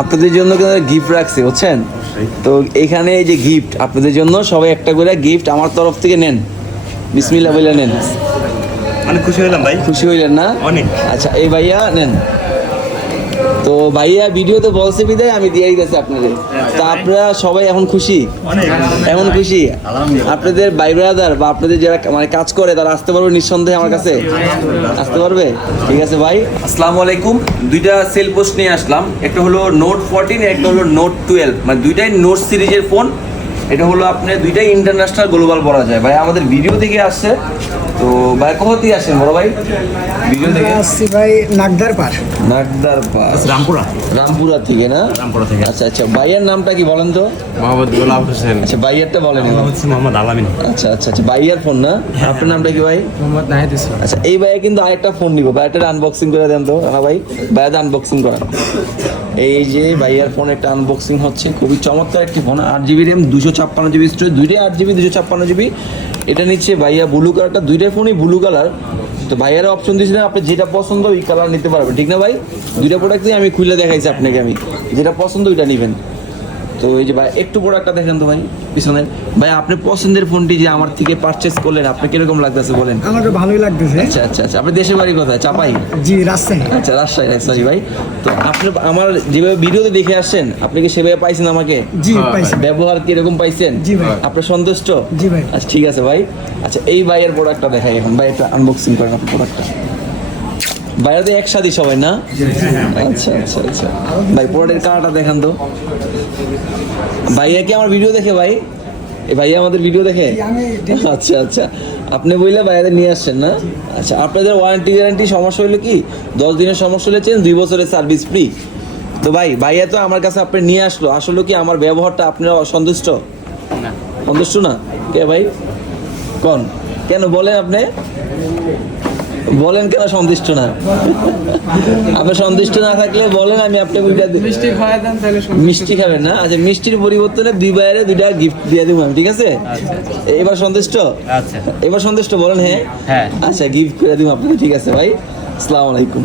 আপনাদের জন্য গিফট রাখছে বুঝছেন তো এখানে এই যে গিফট আপনাদের জন্য সবাই একটা করে গিফট আমার তরফ থেকে নেন বিসমিল্লাহ বলে নেন অনেক খুশি হলাম ভাই। খুশি হইলেন না অনেক। আচ্ছা এই ভাইয়া নেন তো ভাইয়া ভিডিওতে বলছে বিদায় আমি দিয়েই গেছি আপনাদের তো আপনারা সবাই এখন খুশি এখন খুশি আপনাদের ভাই ব্রাদার বা আপনাদের যারা মানে কাজ করে তারা আসতে পারবে নিঃসন্দেহে আমার কাছে আসতে পারবে ঠিক আছে ভাই আসসালামু আলাইকুম দুইটা সেল পোস্ট নিয়ে আসলাম একটা হলো নোট 14 একটা হলো নোট 12 মানে দুইটাই নোট সিরিজের ফোন এটা হলো আপনি দুইটাই ইন্টারন্যাশনাল গ্লোবাল বলা যায় ভাই আমাদের ভিডিও থেকে আসছে তো ভাই কোথা থেকে আসেন বড় ভাই ভিডিও থেকে আসছি ভাই নাগদার রামপুরা থেকে না রামপুরা থেকে। আচ্ছা আচ্ছা ভাইয়ের নামটা কি বলেন তো মোহাম্মদ গোলাম হোসেন। আচ্ছা ভাইয়েরটা বলেন মোহাম্মদ আলামিন। আচ্ছা আচ্ছা আচ্ছা ভাইয়ের ফোন না আপনার নামটা কি ভাই মোহাম্মদ নাহিদ ইসলাম। আচ্ছা এই ভাইয়া কিন্তু আরেকটা ফোন নিব ভাইয়াটা আনবক্সিং করে দেন তো হ্যাঁ ভাই ভাইয়াটা আনবক্সিং করেন এই যে ভাইয়ার ফোন একটা আনবক্সিং হচ্ছে খুবই চমৎকার একটি phone 8GB RAM 256GB storage দুইটাই 8GB 256GB এটা নিচ্ছে ভাইয়া ব্লু কালারটা দুইটাই ফোনই ব্লু কালার তো ভাইয়ার অপশন দিয়েছিলেন আপনি যেটা পছন্দ ওই কালার নিতে পারবেন ঠিক না ভাই দুইটা প্রোডাক্টই আমি খুলে দেখাইছি আপনাকে আমি যেটা পছন্দ ওইটা নেবেন তো এই যে ভাই একটু বড় একটা দেখেন তো ভাই পিছনে ভাই আপনি পছন্দের ফোনটি যে আমার থেকে পারচেজ করলেন আপনি কিরকম লাগতেছে বলেন আমার তো ভালোই লাগতেছে। আচ্ছা আচ্ছা আচ্ছা আপনি দেশের বাড়ি কোথায় চাপাই জি রাজশাহী। আচ্ছা রাজশাহী সরি ভাই তো আপনি আমার যেভাবে ভিডিওতে দেখে আসছেন আপনি কি সেভাবে পাইছেন আমাকে জি পাইছি। ব্যবহার কিরকম পাইছেন জি ভাই। আপনি সন্তুষ্ট জি ভাই। আচ্ছা ঠিক আছে ভাই আচ্ছা এই ভাইয়ের প্রোডাক্টটা দেখাই এখন ভাই এটা আনবক্সিং করেন আপনার প্রোডাক্টটা ভাইয়া তো একসাথে সবাই না আচ্ছা আচ্ছা আচ্ছা ভাই প্রোডাক্টের কালারটা দেখান তো ভাইয়া কি আমার ভিডিও দেখে ভাই এই ভাইয়া আমাদের ভিডিও দেখে আচ্ছা আচ্ছা আপনি বললে ভাইয়াদের নিয়ে আসছেন না আচ্ছা আপনাদের ওয়ারেন্টি গ্যারান্টি সমস্যা হলো কি 10 দিনের সমস্যা হলে চেঞ্জ 2 বছরের সার্ভিস ফ্রি তো ভাই ভাইয়া তো আমার কাছে আপনি নিয়ে আসলো আসলে কি আমার ব্যবহারটা আপনারা সন্তুষ্ট না সন্তুষ্ট না কে ভাই কোন কেন বলেন আপনি বলেন কেন সন্তুষ্ট না আপনি সন্তুষ্ট না থাকলে বলেন আমি আপনাকে মিষ্টি খাওয়া দেন তাহলে মিষ্টি খাবেন না আচ্ছা মিষ্টির পরিবর্তনে দুই বাইরে দুইটা গিফট দিয়ে দেবো আমি ঠিক আছে এবার সন্তুষ্ট আচ্ছা এবার সন্তুষ্ট বলেন হ্যাঁ হ্যাঁ। আচ্ছা গিফট করে দিব আপনাকে ঠিক আছে ভাই আসসালামু আলাইকুম